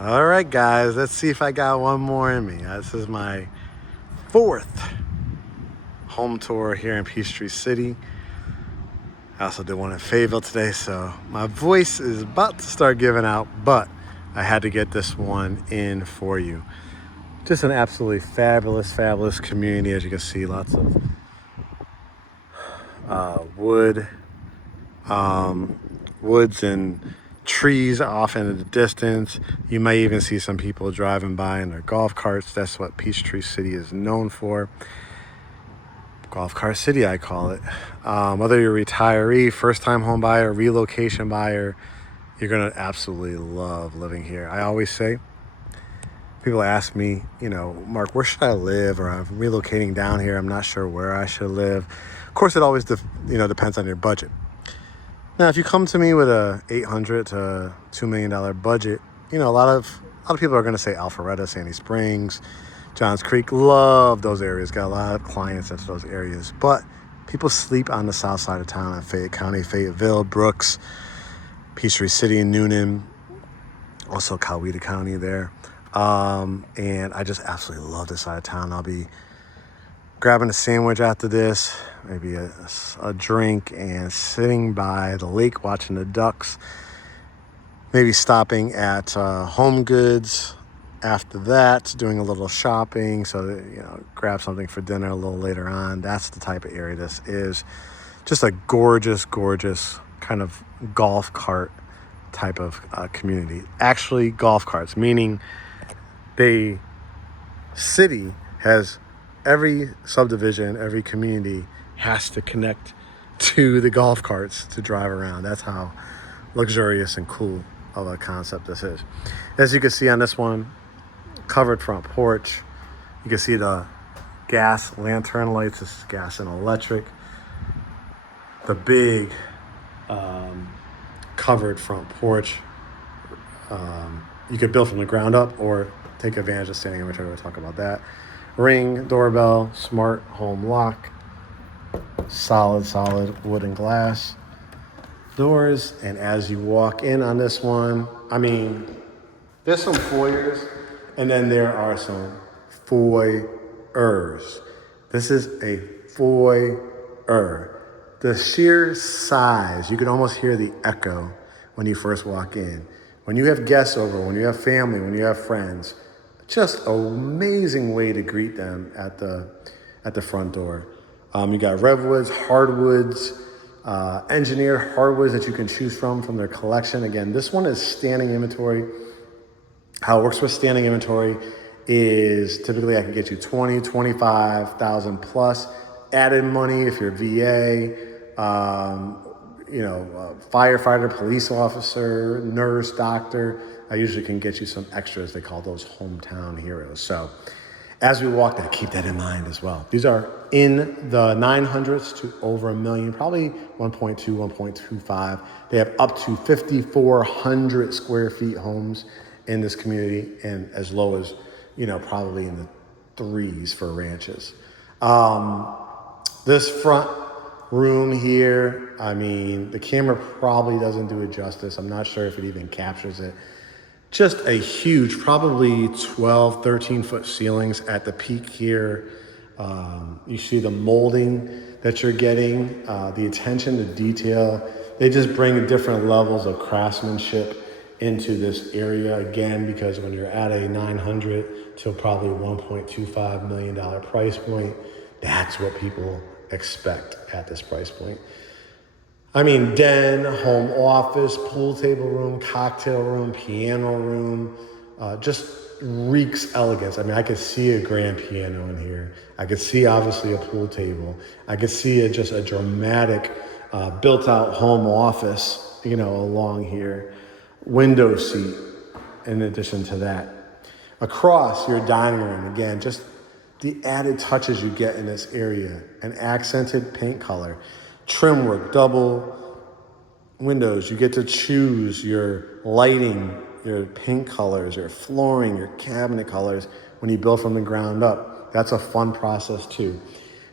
All right, guys, let's see if I got one more in me. This is my fourth home tour here in Peachtree City. I also did one in Fayetteville today, so my voice is about to start giving out, but I had to get this one in for you. Just an absolutely fabulous community. As you can see, lots of woods and trees off in the distance. You may even see some people driving by in their golf carts. That's what Peachtree City is known for. Golf cart city, I call it. Whether you're a retiree, first-time home buyer, relocation buyer, you're gonna absolutely love living here. I always say, people ask me, Mark, where should I live? Or I'm relocating down here, I'm not sure where I should live. Of course, it always depends on your budget. Now, if you come to me with a $800 to $2 million budget, a lot of people are going to say Alpharetta, Sandy Springs, Johns Creek. Love those areas. Got a lot of clients into those areas. But people sleep on the south side of town in Fayette County, Fayetteville, Brooks, Peachtree City, and Noonan, also Coweta County there. And I just absolutely love this side of town. I'll be grabbing a sandwich after this, maybe a drink, and sitting by the lake watching the ducks. Maybe stopping at Home Goods after that, doing a little shopping, so that, grab something for dinner a little later on. That's the type of area this is. Just a gorgeous kind of golf cart type of community. Actually, golf carts, meaning the city has every subdivision, every community has to connect to the golf carts to drive around. That's how luxurious and cool of a concept this is. As you can see on this one, covered front porch. You can see the gas lantern lights. This is gas and electric. The big covered front porch. You could build from the ground up or take advantage of standing inventory. We'll talk about that. Ring doorbell, smart home lock, solid wood and glass doors. And as you walk in on this one, there's some foyers, and then there are some foyers. This is a foyer. The sheer size, you can almost hear the echo when you first walk in. When you have guests over, when you have family, when you have friends, just an amazing way to greet them at the front door. You got redwoods, hardwoods, engineered hardwoods that you can choose from their collection. Again, this one is standing inventory. How it works with standing inventory is typically I can get you 20, 25,000 plus added money if you're VA, firefighter, police officer, nurse, doctor. I usually can get you some extras. They call those hometown heroes. So as we walk that, keep that in mind as well. These are in the 900s to over $1 million, probably 1.2, 1.25. They have up to 5,400 square feet homes in this community, and as low as, probably in the threes for ranches. This front room here, the camera probably doesn't do it justice. I'm not sure if it even captures it. Just a huge, probably 12, 13 foot ceilings at the peak here. You see the molding that you're getting, the attention to detail. They just bring different levels of craftsmanship into this area, again, because when you're at a 900 to probably $1.25 million price point, that's what people expect at this price point. Den, home office, pool table room, cocktail room, piano room, just reeks elegance. I could see a grand piano in here. I could see obviously a pool table. I could see just a dramatic built out home office, along here. Window seat in addition to that. Across your dining room, again, just the added touches you get in this area. An accented paint color, trim work, double windows. You get to choose your lighting, your paint colors, your flooring, your cabinet colors when you build from the ground up. That's a fun process too.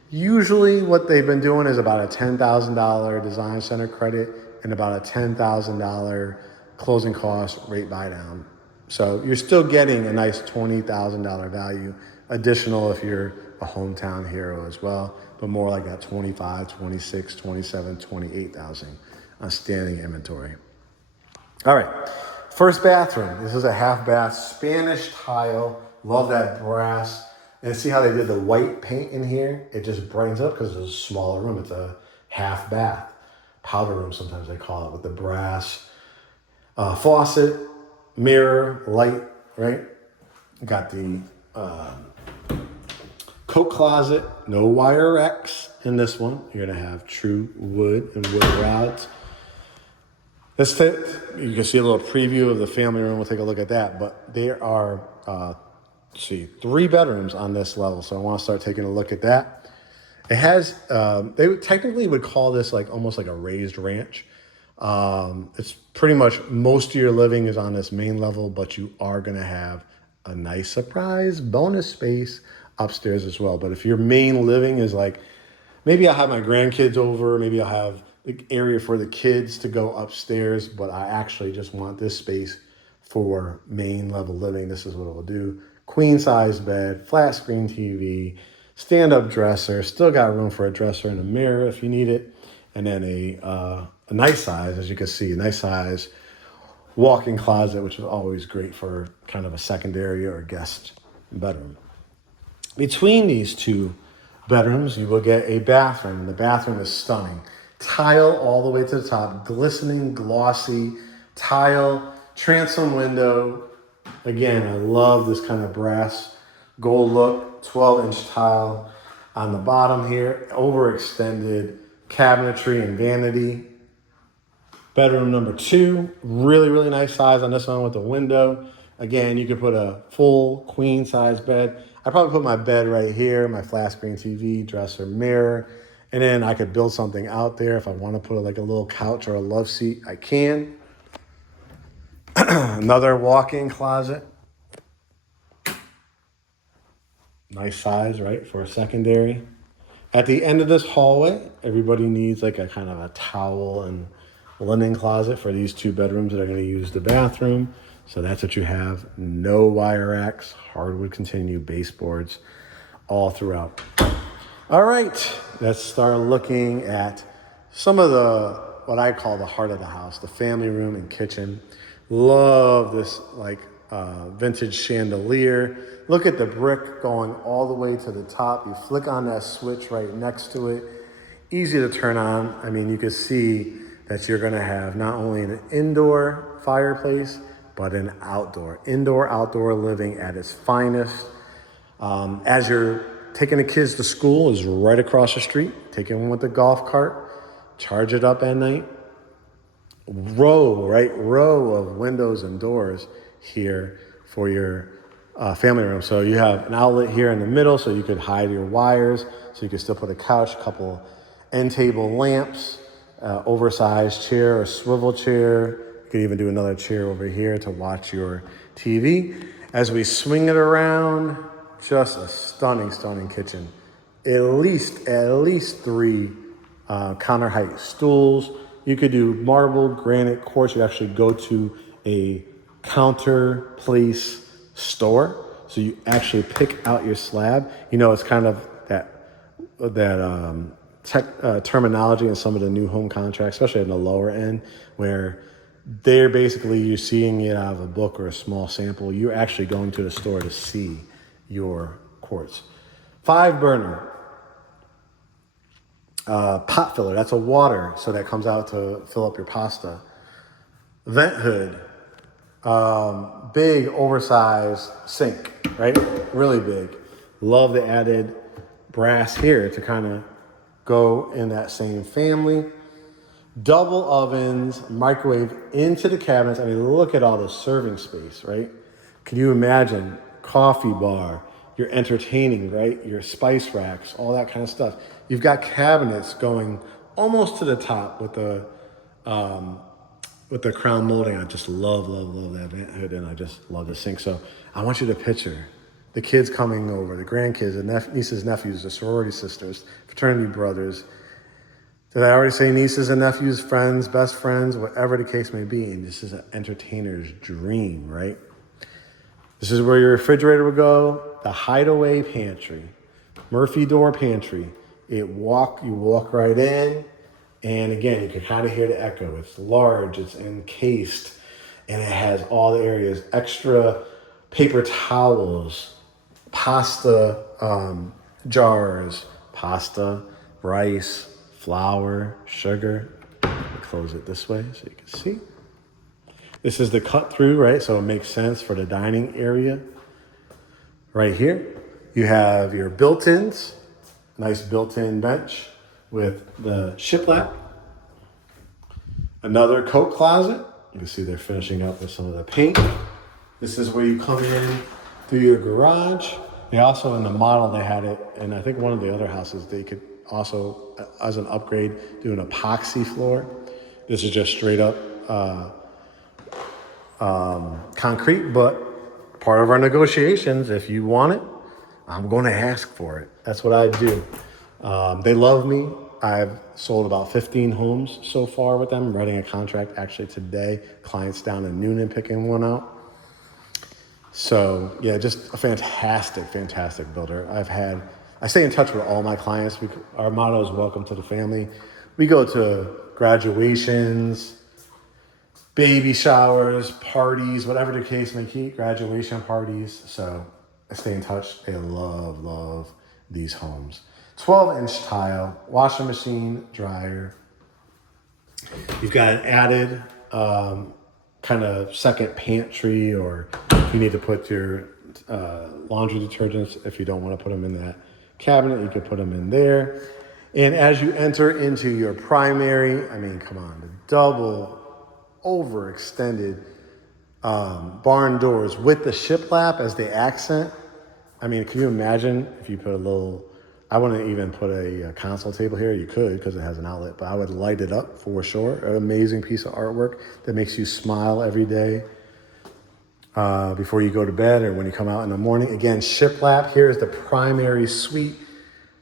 Usually what they've been doing is about a $10,000 design center credit and about a $10,000 closing cost rate buy down. So you're still getting a nice $20,000 value additional if you're a hometown hero as well, but more like that 25, 26, 27, 28,000 on standing inventory. All right, first bathroom. This is a half bath, Spanish tile. Love that brass. And see how they did the white paint in here? It just brightens up because it's a smaller room. It's a half bath. Powder room, sometimes they call it, with the brass faucet, mirror, light, right? Got the coat closet, no wire X in this one. You're gonna have true wood and wood rods. This fit, you can see a little preview of the family room. We'll take a look at that. But there are, let's see, 3 bedrooms on this level. So I want to start taking a look at that. It has, they technically would call this like almost like a raised ranch. It's pretty much most of your living is on this main level, but you are going to have a nice surprise bonus space upstairs as well. But if your main living is like, maybe I'll have my grandkids over, maybe I'll have the area for the kids to go upstairs, but I actually just want this space for main level living. This is what it will do. Queen size bed, flat screen TV, stand-up dresser, still got room for a dresser and a mirror if you need it. And then a nice size, as you can see, a nice size walk-in closet, which is always great for kind of a secondary or guest bedroom. Between these 2 bedrooms, you will get a bathroom, and the bathroom is stunning. Tile all the way to the top, glistening, glossy tile, transom window. Again, I love this kind of brass gold look, 12-inch tile on the bottom here, overextended cabinetry and vanity. Bedroom number 2, really, really nice size on this one with the window. Again, you could put a full queen size bed. I'd probably put my bed right here, my flat screen TV, dresser, mirror, and then I could build something out there. If I want to put like a little couch or a love seat, I can. Another walk-in closet. Nice size, right, for a secondary. At the end of this hallway, everybody needs like a kind of a towel and linen closet for these 2 bedrooms that are going to use the bathroom. So that's what you have. No wire racks, hardwood continue, baseboards all throughout. All right, let's start looking at some of the, what I call the heart of the house, the family room and kitchen. Love this like vintage chandelier. Look at the brick going all the way to the top. You flick on that switch right next to it. Easy to turn on. I mean, you can see that you're gonna have not only an indoor fireplace, but an outdoor. Indoor-outdoor living at its finest. As you're taking the kids to school is right across the street. Take them with the golf cart, charge it up at night. Row of windows and doors here for your family room. So you have an outlet here in the middle so you could hide your wires, so you could still put a couch, a couple end table lamps, oversized chair or swivel chair. You could even do another chair over here to watch your TV. As we swing it around, just a stunning, stunning kitchen. At least 3 counter height stools. You could do marble, granite, quartz. You actually go to a counter place store. So you actually pick out your slab. You know, it's kind of that terminology in some of the new home contracts, especially in the lower end, where they're basically, you're seeing it out of a book or a small sample. You're actually going to the store to see your quartz. 5 burner. Pot filler, that's a water, so that comes out to fill up your pasta. Vent hood, big oversized sink, right? Really big. Love the added brass here to kind of go in that same family. Double ovens, microwave into the cabinets. I mean, look at all the serving space, right? Can you imagine coffee bar, you're entertaining, right? Your spice racks, all that kind of stuff. You've got cabinets going almost to the top with the crown molding. I just love that vent hood, and I just love the sink. So I want you to picture the kids coming over, the grandkids, the nieces, nephews, the sorority sisters, fraternity brothers. Did I already say nieces and nephews, friends, best friends, whatever the case may be? And this is an entertainer's dream, right? This is where your refrigerator would go. The hideaway pantry, Murphy door pantry. You walk right in, and again, you can kind of hear the echo. It's large, it's encased, and it has all the areas, extra paper towels, pasta jars, pasta, rice, flour, sugar. Close it this way so you can see. This is the cut through, right? So it makes sense for the dining area. Right here, you have your built-ins, nice built-in bench with the shiplap. Another coat closet. You can see they're finishing up with some of the paint. This is where you come in through your garage. They also, in the model, they had it, and I think one of the other houses, they could also, as an upgrade, do an epoxy floor. This is just straight up concrete, but part of our negotiations, if you want it, I'm going to ask for it. That's what I do. They love me. I've sold about 15 homes so far with them. I'm writing a contract actually today. Clients down in Noonan picking one out. So yeah, just a fantastic builder. I stay in touch with all my clients. Our motto is welcome to the family. We go to graduations, baby showers, parties, whatever the case may be, graduation parties. So I stay in touch. They love these homes. 12-inch tile, washing machine, dryer. You've got an added kind of second pantry, or you need to put your laundry detergents. If you don't want to put them in that cabinet, you could put them in there. And as you enter into your primary, I mean, come on, the double overextended barn doors with the shiplap as the accent. I mean, can you imagine if you put a little, I wouldn't even put a console table here. You could, because it has an outlet, but I would light it up for sure. An amazing piece of artwork that makes you smile every day before you go to bed or when you come out in the morning. Again, shiplap. Here's the primary suite.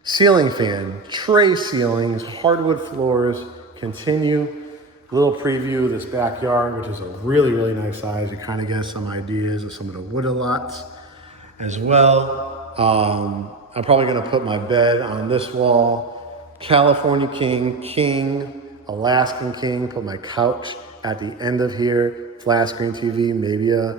Ceiling fan, tray ceilings, hardwood floors. Continue. Little preview of this backyard, which is a really nice size. You kind of get some ideas of some of the wood lots as well. I'm probably gonna put my bed on this wall. California king, Alaskan king. Put my couch at the end of here. Flat screen TV, maybe a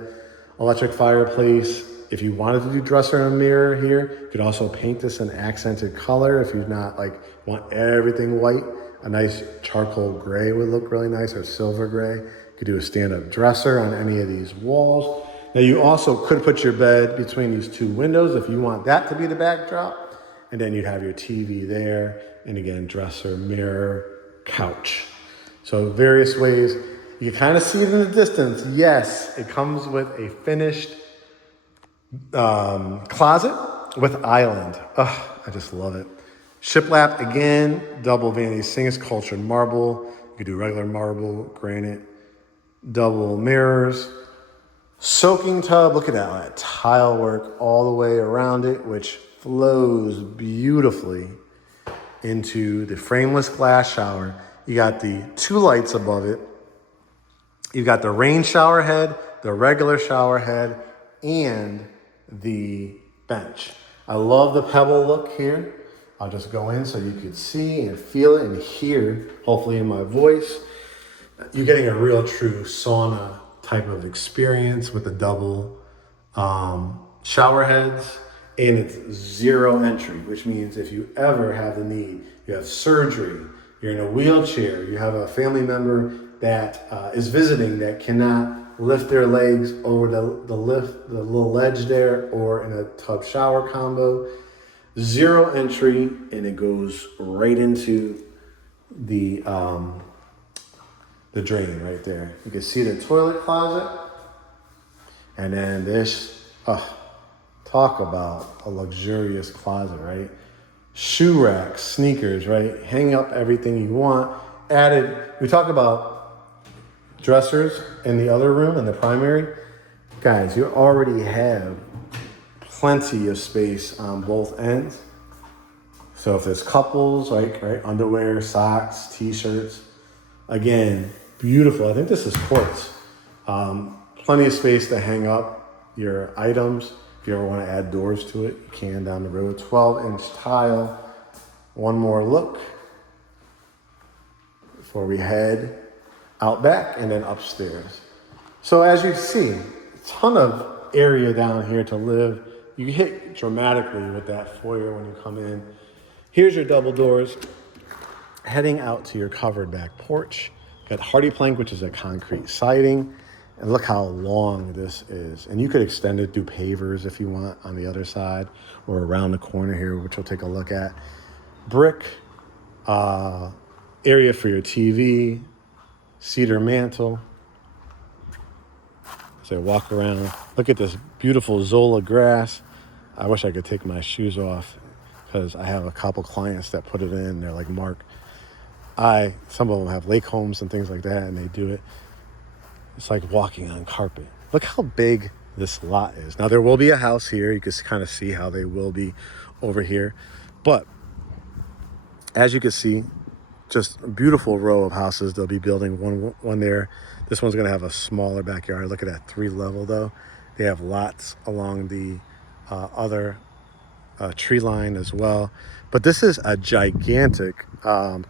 electric fireplace. If you wanted to do dresser and mirror here, you could also paint this an accented color. If you're not want everything white, a nice charcoal gray would look really nice, or silver gray. You could do a stand-up dresser on any of these walls. Now you also could put your bed between these two windows if you want that to be the backdrop. And then you'd have your TV there. And again, dresser, mirror, couch. So various ways. You can kind of see it in the distance. Yes, it comes with a finished closet with island. I just love it. Shiplap again, double vanities, single cultured marble. You could do regular marble, granite, double mirrors. Soaking tub, look at that tile work all the way around it, which flows beautifully into the frameless glass shower. You got the two lights above it. You've got the rain shower head, the regular shower head, and the bench. I love the pebble look here. I'll just go in so you could see and feel it and hear, hopefully in my voice. You're getting a real true sauna type of experience with the double shower heads, and it's zero entry, which means if you ever have the need, you have surgery, you're in a wheelchair, you have a family member that is visiting that cannot lift their legs over the little ledge there, or in a tub shower combo, zero entry, and it goes right into the drain right there. You can see the toilet closet. And then this, talk about a luxurious closet, right? Shoe racks, sneakers, right? Hang up everything you want. Added, we talk about dressers in the other room, in the primary. Guys, you already have plenty of space on both ends. So if there's couples, right, underwear, socks, t-shirts, again, beautiful. I think this is quartz. Plenty of space to hang up your items. If you ever want to add doors to it, you can down the road. 12-inch tile. One more look before we head out back and then upstairs. So as you see, a ton of area down here to live. You hit dramatically with that foyer when you come in. Here's your double doors. Heading out to your covered back porch. Got hardy plank, which is a concrete siding. And look how long this is. And you could extend it, do pavers if you want on the other side or around the corner here, which we'll take a look at. Brick, area for your TV, cedar mantle. So walk around. Look at this beautiful Zola grass. I wish I could take my shoes off because I have a couple clients that put it in. They're like, Mark, some of them have lake homes and things like that, and they do it. It's like walking on carpet. Look how big this lot is. Now, there will be a house here. You can kind of see how they will be over here. But as you can see, just a beautiful row of houses. They'll be building one there. This one's going to have a smaller backyard. Look at that 3-level, though. They have lots along the other tree line as well. But this is a gigantic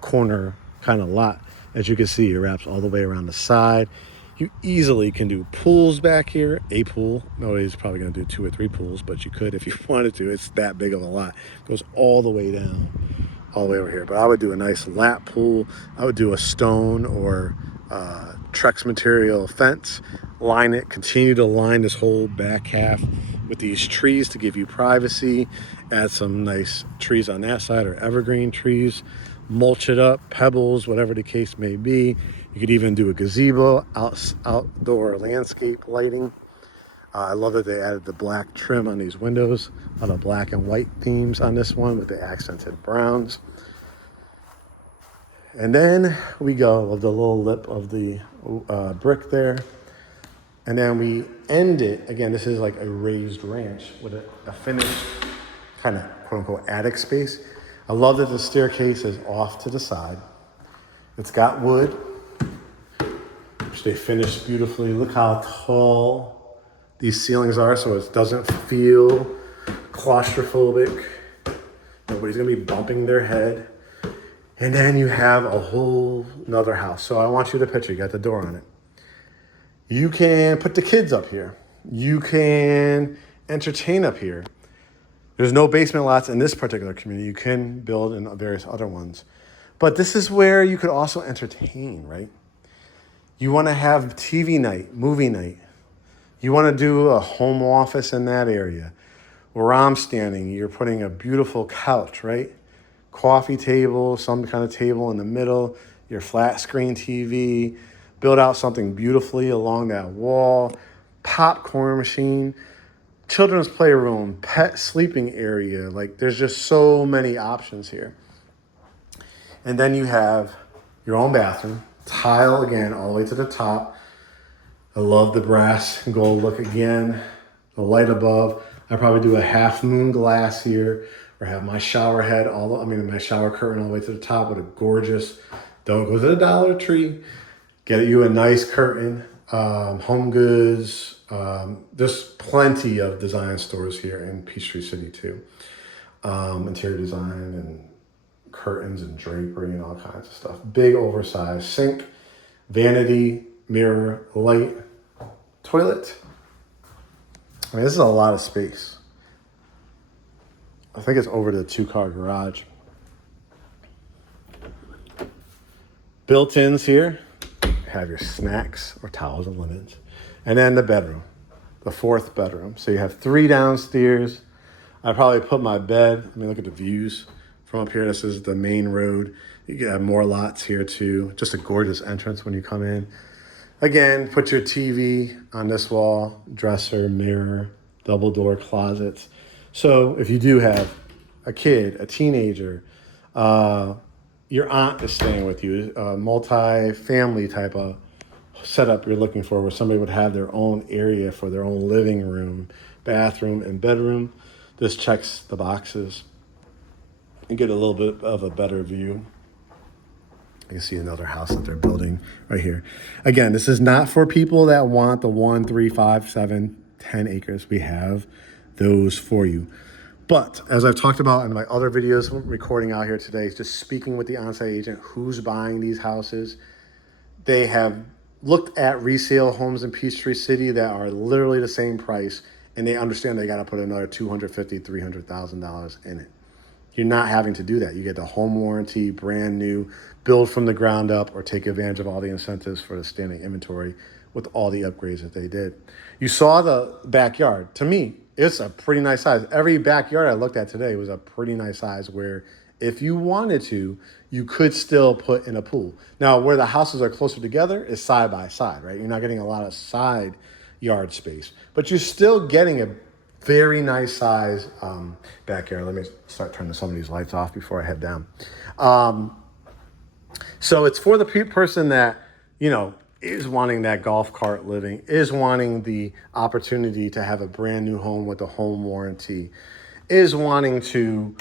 corner kind of lot. As you can see, it wraps all the way around the side. You easily can do pools back here, a pool. Nobody's probably going to do 2 or 3 pools, but you could if you wanted to. It's that big of a lot. It goes all the way down, all the way over here. But I would do a nice lap pool. I would do a stone or Trex material fence, line it, continue to line this whole back half with these trees to give you privacy. Add some nice trees on that side or evergreen trees. Mulch it up, pebbles, whatever the case may be. You could even do a gazebo, outdoor landscape lighting. I love that they added the black trim on these windows, on the black and white themes on this one with the accented browns. And then we go with the little lip of the brick there. And then we end it, again, this is like a raised ranch with a finished kind of quote unquote attic space. I love that the staircase is off to the side. It's got wood, which they finished beautifully. Look how tall these ceilings are so it doesn't feel claustrophobic. Nobody's gonna be bumping their head. And then you have a whole nother house. So I want you to picture, you got the door on it. You can put the kids up here. You can entertain up here. There's no basement lots in this particular community. You can build in various other ones. But this is where you could also entertain, right? You want to have TV night, movie night. You want to do a home office in that area. Where I'm standing, you're putting a beautiful couch, right? Coffee table, some kind of table in the middle, your flat screen TV. Build out something beautifully along that wall. Popcorn machine. Children's playroom, pet sleeping area. Like, there's just so many options here. And then you have your own bathroom. Tile again, all the way to the top. I love the brass and gold look again. The light above. I probably do a half moon glass here, or have my shower head my shower curtain all the way to the top with a gorgeous, don't go to the Dollar Tree. Get you a nice curtain. Home Goods. There's plenty of design stores here in Peachtree City too. Interior design and curtains and drapery and all kinds of stuff. Big oversized sink, vanity, mirror, light, toilet. I mean, this is a lot of space. I think it's over the 2-car garage. Built-ins here. Have your snacks or towels and linens. And then the bedroom, the 4th bedroom. So you have 3 downstairs. I probably put my bed. I mean, look at the views from up here. This is the main road. You can have more lots here too. Just a gorgeous entrance when you come in. Again, put your TV on this wall, dresser, mirror, double door closets. So if you do have a kid, a teenager, your aunt is staying with you, a multi-family type of setup you're looking for where somebody would have their own area for their own living room, bathroom, and bedroom. This checks the boxes and get a little bit of a better view. You can see another house that they're building right here. Again, this is not for people that want the 1, 3, 5, 7 10 acres, we have those for you. But as I've talked about in my other videos, recording out here today, just speaking with the on-site agent who's buying these houses. They have looked at resale homes in Peachtree City that are literally the same price, and they understand they got to put another $250,000, $300,000 in it. You're not having to do that. You get the home warranty, brand new, build from the ground up, or take advantage of all the incentives for the standing inventory with all the upgrades that they did. You saw the backyard. To me, it's a pretty nice size. Every backyard I looked at today was a pretty nice size where if you wanted to, you could still put in a pool. Now, where the houses are closer together is side by side, right? You're not getting a lot of side yard space, but you're still getting a very nice size backyard. Let me start turning some of these lights off before I head down. So it's for the person that, you know, is wanting that golf cart living, is wanting the opportunity to have a brand new home with a home warranty, is wanting to,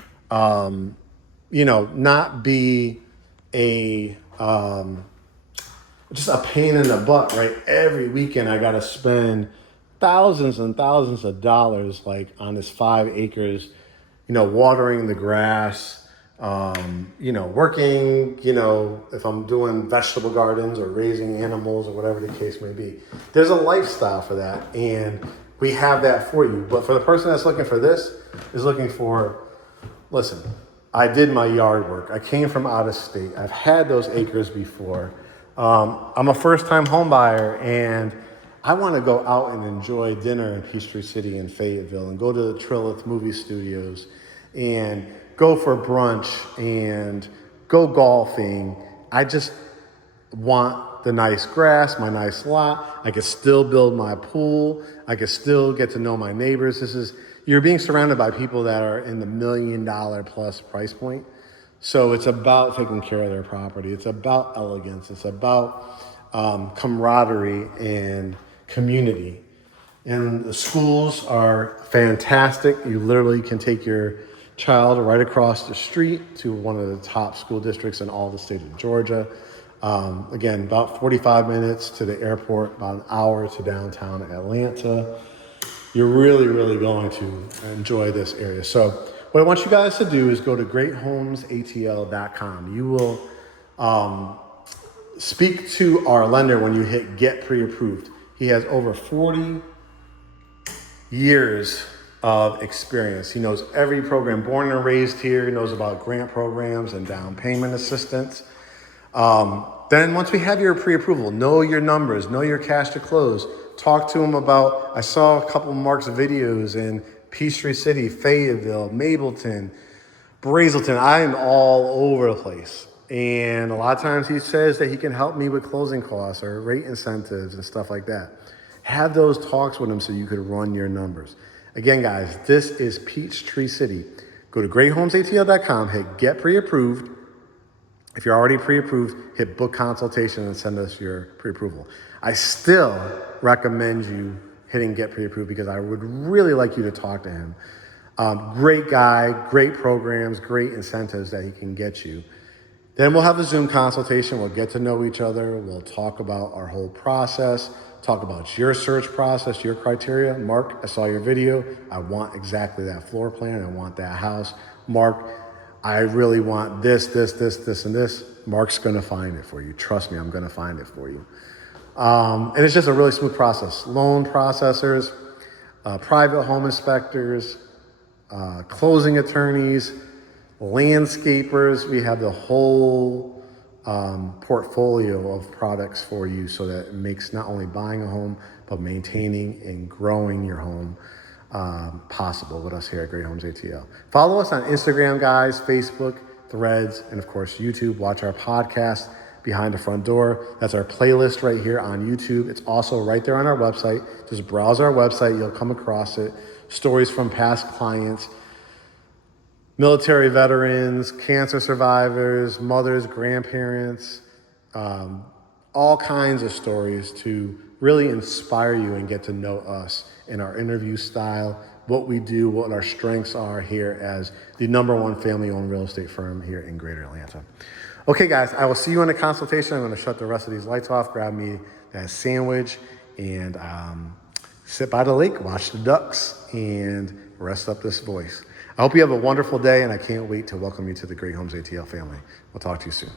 you know, not be a just a pain in the butt, right? Every weekend I got to spend thousands and thousands of dollars, like on this 5 acres, you know, watering the grass, you know, working, you know, if I'm doing vegetable gardens or raising animals or whatever the case may be. There's a lifestyle for that, and we have that for you. But for the person that's looking for this, is looking for, listen, I did my yard work. I came from out of state. I've had those acres before. I'm a first-time home buyer, and I want to go out and enjoy dinner in Peachtree City and Fayetteville and go to the Trilith movie studios and go for brunch and go golfing. I just want the nice grass, my nice lot. I could still build my pool. I could still get to know my neighbors. You're being surrounded by people that are in the $1 million plus price point. So it's about taking care of their property. It's about elegance. It's about camaraderie and community. And the schools are fantastic. You literally can take your child right across the street to one of the top school districts in all the state of Georgia. Again, about 45 minutes to the airport, about an hour to downtown Atlanta. You're really, really going to enjoy this area. So what I want you guys to do is go to greathomesatl.com. You will speak to our lender when you hit get pre-approved. He has over 40 years of experience. He knows every program, born and raised here. He knows about grant programs and down payment assistance. Then once we have your pre-approval, know your numbers, know your cash to close. Talk to him about, I saw a couple of Mark's videos in Peachtree City, Fayetteville, Mableton, Brazelton. I'm all over the place. And a lot of times he says that he can help me with closing costs or rate incentives and stuff like that. Have those talks with him so you could run your numbers. Again, guys, this is Peachtree City. Go to greathomesatl.com, hit get pre-approved. If you're already pre-approved, hit book consultation and send us your pre-approval. I still recommend you hitting get pre-approved because I would really like you to talk to him. Great guy, great programs, great incentives that he can get you. Then we'll have a Zoom consultation. We'll get to know each other. We'll talk about our whole process, talk about your search process, your criteria. Mark, I saw your video. I want exactly that floor plan. I want that house. Mark, I really want this, and this. Mark's going to find it for you. Trust me, I'm going to find it for you. And it's just a really smooth process. Loan processors, private home inspectors, closing attorneys, landscapers. We have the whole portfolio of products for you so that it makes not only buying a home, but maintaining and growing your home possible with us here at Great Homes ATL. Follow us on Instagram, guys, Facebook, Threads, and of course, YouTube. Watch our podcast, Behind the Front Door. That's our playlist right here on YouTube. It's also right there on our website. Just browse our website. You'll come across it. Stories from past clients, military veterans, cancer survivors, mothers, grandparents, all kinds of stories to really inspire you and get to know us in our interview style, what we do, what our strengths are here as the #1 family-owned real estate firm here in Greater Atlanta. Okay, guys, I will see you in the consultation. I'm going to shut the rest of these lights off, grab me that sandwich, and sit by the lake, watch the ducks, and rest up this voice. I hope you have a wonderful day, and I can't wait to welcome you to the Great Homes ATL family. We'll talk to you soon.